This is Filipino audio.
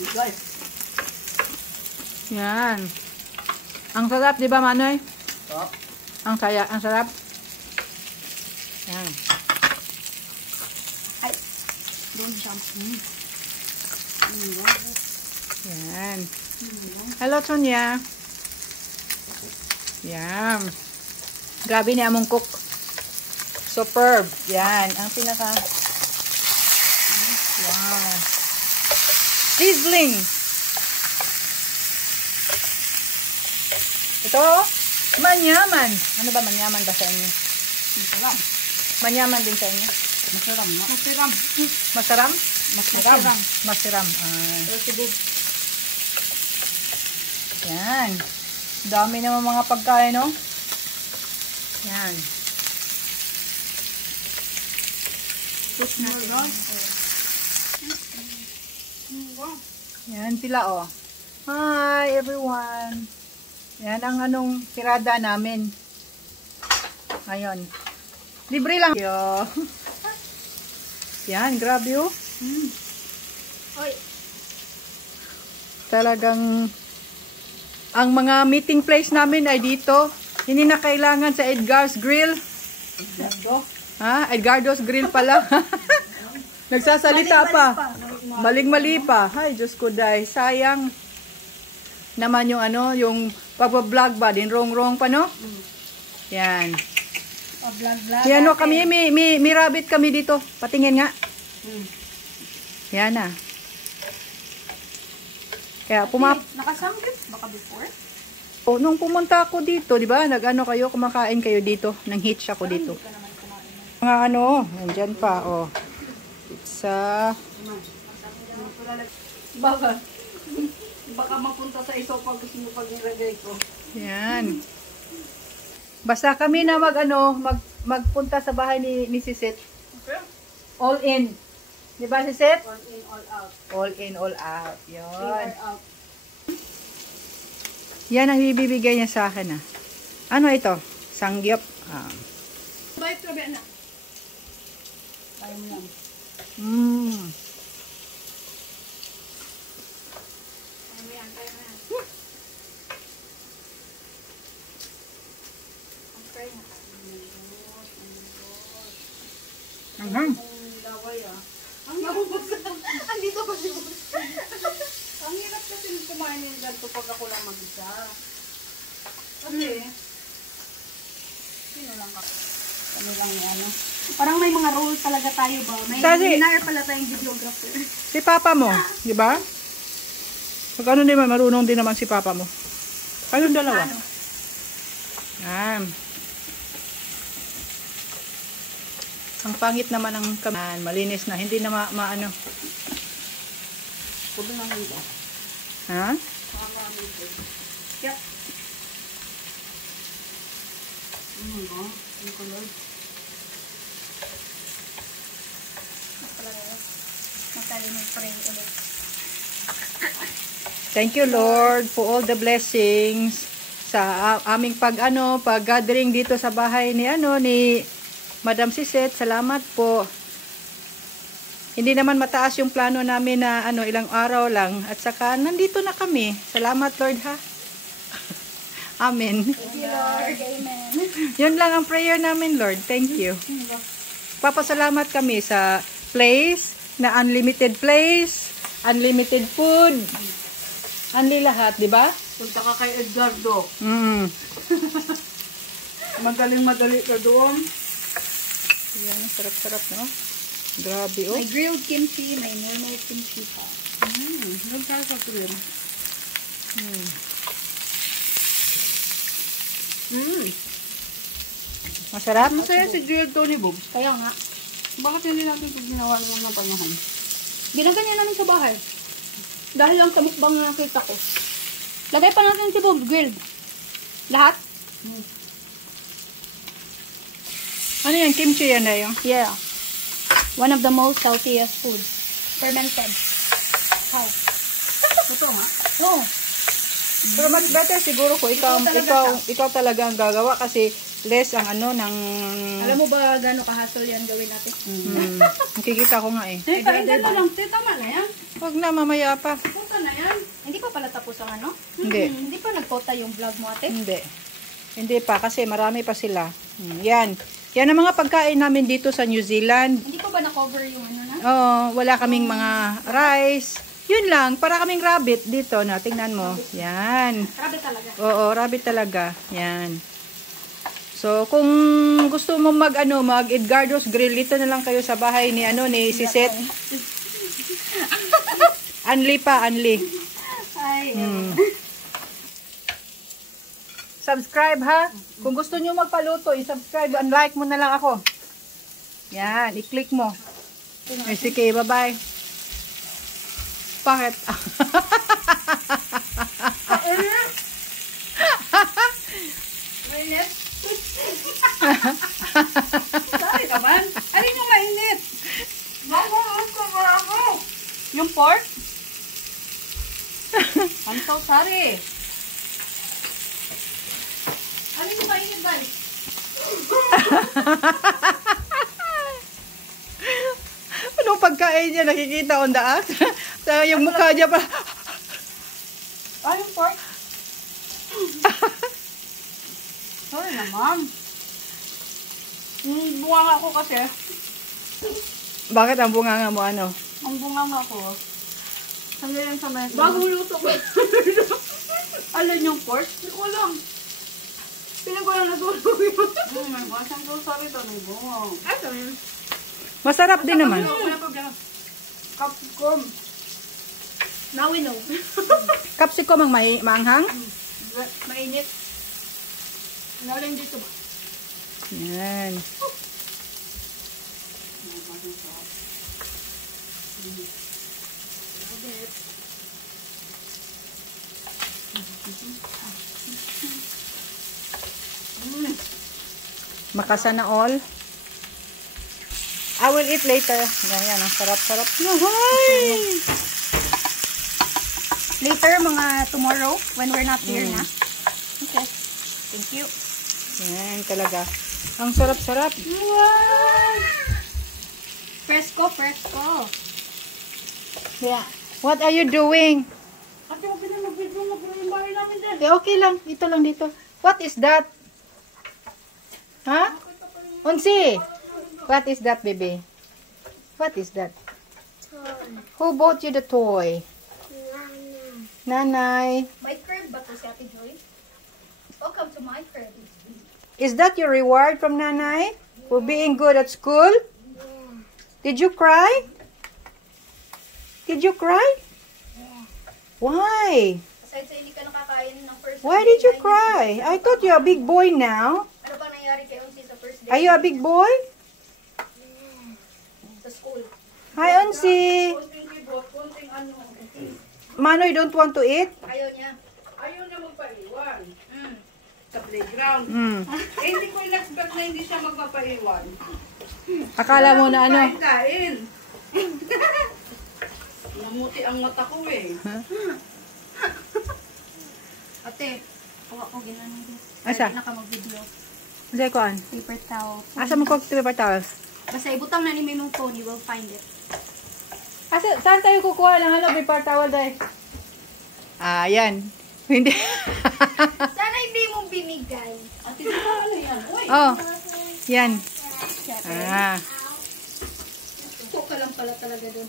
Guys. Yan. Ang sarap, di ba, Manoy? Sarap. Ang sarap. Yan. Ay. Doon siya. Yan. Hello, Tonya. Yan. Grabe ni among cook. Superb. Yan. Ang pinaka... Wow. Sizzling. Ito, manyaman. Ano ba manyaman ba sa inyo? Masarap. Manyaman din sa inyo? Masarap na. Masiram. Masaram? Masiram. Masiram. Sibog. Yan. Dami naman mga pagkain, no? Yan. Push natin. Yan sila, oh. Hi, everyone. Yan ang anong tirada namin. Ngayon. Libre lang. Yo. Yan, grabe, oh. Oy. Talagang ang mga meeting place namin ay dito. Hindi na kailangan sa Edgar's Grill. Edgardo. Ha? Edgardo's Grill pala. Nagsasalita pa. Maling-mali pa. Ay, Diyos ko dahil. Sayang naman yung ano, yung pag-vlog ba? Din wrong pa, no? Yan. Vlog. Yan, no, kami, may rabbit kami dito. Patingin nga. Yan na. Kaya Nakasamgit baka before? oh, nung pumunta ako dito, di ba? Nag-ano kayo, kumakain kayo dito. Nang hitch ako dito. Mga ano, nandyan pa, oh. Pizza. Baka mapunta sa iso pag gusto mo pag nilagay ko. Yan. Basta kami na magpunta sa bahay ni Sisit. Okay. All in. Di ba, Sisit? All in, all out. All in, all out. In Yun. or out. Yan ang ibibigay niya sa akin, ah. Ano ito? Sangyup. Bait ka ba, anak? Ayaw mo lang. Tayo mo yan. Okay na. Anghang. Laway Ang nabubos. Andito pa si Bus. Ang hirap kasi kumain yung ganito pag ako lang mag-isa. Kasi, sino lang ka? Kami lang ni ano. Parang may mga role talaga tayo ba? May hire pala tayong videographer. Si Papa mo, di ba? Pag ano naman, marunong din naman si Papa mo. Kayong dalawa? Ano? Ang pangit naman ng kaman, malinis na, hindi na maano. Kudo lang ito. Ha? Yep. Ang kulay. Matali mag-pray ulit. Thank you, Lord, for all the blessings sa aming pag-gathering dito sa bahay ni Madam Siset. Salamat po. Hindi naman mataas yung plano namin na ilang araw lang at saka nandito na kami. Salamat, Lord, ha. Amen. Thank you, Lord. Amen. Yun lang ang prayer namin, Lord. Thank you. Papasalamat kami sa place na unlimited place, unlimited food, unli lahat, di ba? Punta ka kay Edgardo. Magaling-madali ka doon. Yan, sarap-sarap, no? Grabe, oh. May grilled kimchi, may normal kimchi pa. Doon tayo sa tuloy. Masarap? Masaya si grilled Tony Bob. Kaya nga. Bakit hindi natin ito ginawa ng napanyahan? Ginaganyan namin sa bahay. Dahil lang sa mukbang na nakita ko. Lagay pa natin si Bob grilled. Lahat? Ano yan? Kimchi yan na yun? Yeah. One of the most healthiest foods. Fermented. How? Totoo nga. Oo. Pero much better siguro kung ikaw talaga ang gagawa kasi less ang ng... Alam mo ba gano'ng ka-hassle yan gawin natin? Nakikita ko nga eh. Parang gano'n lang. Tama na yan. Huwag na, mamaya pa. Punta yan. Hindi pa pala tapos ang ano? Hindi. Hindi pa nagpota yung vlog mo, ate? Hindi. Hindi pa kasi marami pa sila. Yan. Yan ang mga pagkain namin dito sa New Zealand. Hindi pa ba na-cover yung ano na? Wala kaming mga rice. Yun lang, para kaming rabbit dito na. Tingnan mo. Yan. Grabe talaga. Oo, rabbit talaga. Yan. So, kung gusto mo mag Edgardo's Grill, dito na lang kayo sa bahay ni ni Siset. Anli pa, Anli. Ay, Subscribe ha. Kung gusto nyo magpaluto, i-subscribe and like mo na lang ako. Yan, i-click mo. Sige, bye-bye. Bakit? mainit. Sorry naman. Alin yung mainit? Yung pork? I'm so sorry. Alin yung mainit, guys? Anong pagkain niya nakikita on the act? So, yung mukha niya pa. Yung pork? Sorry naman. Bunga ako kasi. Bakit ang bunganga mo ano? Ang bunga ko. Sandali lang sa mga. Bagong luto ko. Alin yung pork? Hindi ko alam. Piling ko lang natulog yun. My gosh, I'm so sorry to may bunga. Ay, sabi yun. Masarap din naman. Wala problema. Capsicum. Now we know. Capsicum ang maanghang. Mainit. Nalang dito ba? Yan. Makasana all. I will eat later. Yan, ang sarap-sarap. Later, mga tomorrow, when we're not here na. Okay. Thank you. Yan, talaga. Ang sarap-sarap. Wow! Fresco, fresco. Yeah. What are you doing? Ate, huwag na mag-video. Mag-video yung bahay namin din. Okay lang. Ito lang dito. What is that? Ha? Unsi? What is that, baby? What is that? Who bought you the toy? Nanay. My crib ba to si Ate Joy? Welcome to my crib. Is that your reward from Nanay? For being good at school? Did you cry? Did you cry? Why? Aside sa hindi ka nakakain ng first Why did you cry? I thought you're a big boy now. Ano bang nangyari kay Unsi sa first day? Are you a big boy? Sa school? Hi, Unsi. Kunting keyboard, kunting ano. Manoy don't want to eat? Ayaw niya. Ayaw niya magpaiwan. Sa playground. Eh, hindi ko in-expect na hindi siya magpapaiwan. Akala mo na ano? Kain. Namuti ang mata ko eh. Ate, kuha ko ginanong din. Asa? Hindi na ka mag-video. Masay ko an. Paper towel. Asa mo ko paper towels? Basta ibutang na ni Mimong phone, you will find it. Saan tayo kukuha ng paper towel dahil? Yan. Hindi. Sana hindi mong binigay. Ate, di ba ano yan? Uy! Oh. Yan. Siyempre. Ah. Ito ka lang pala talaga doon.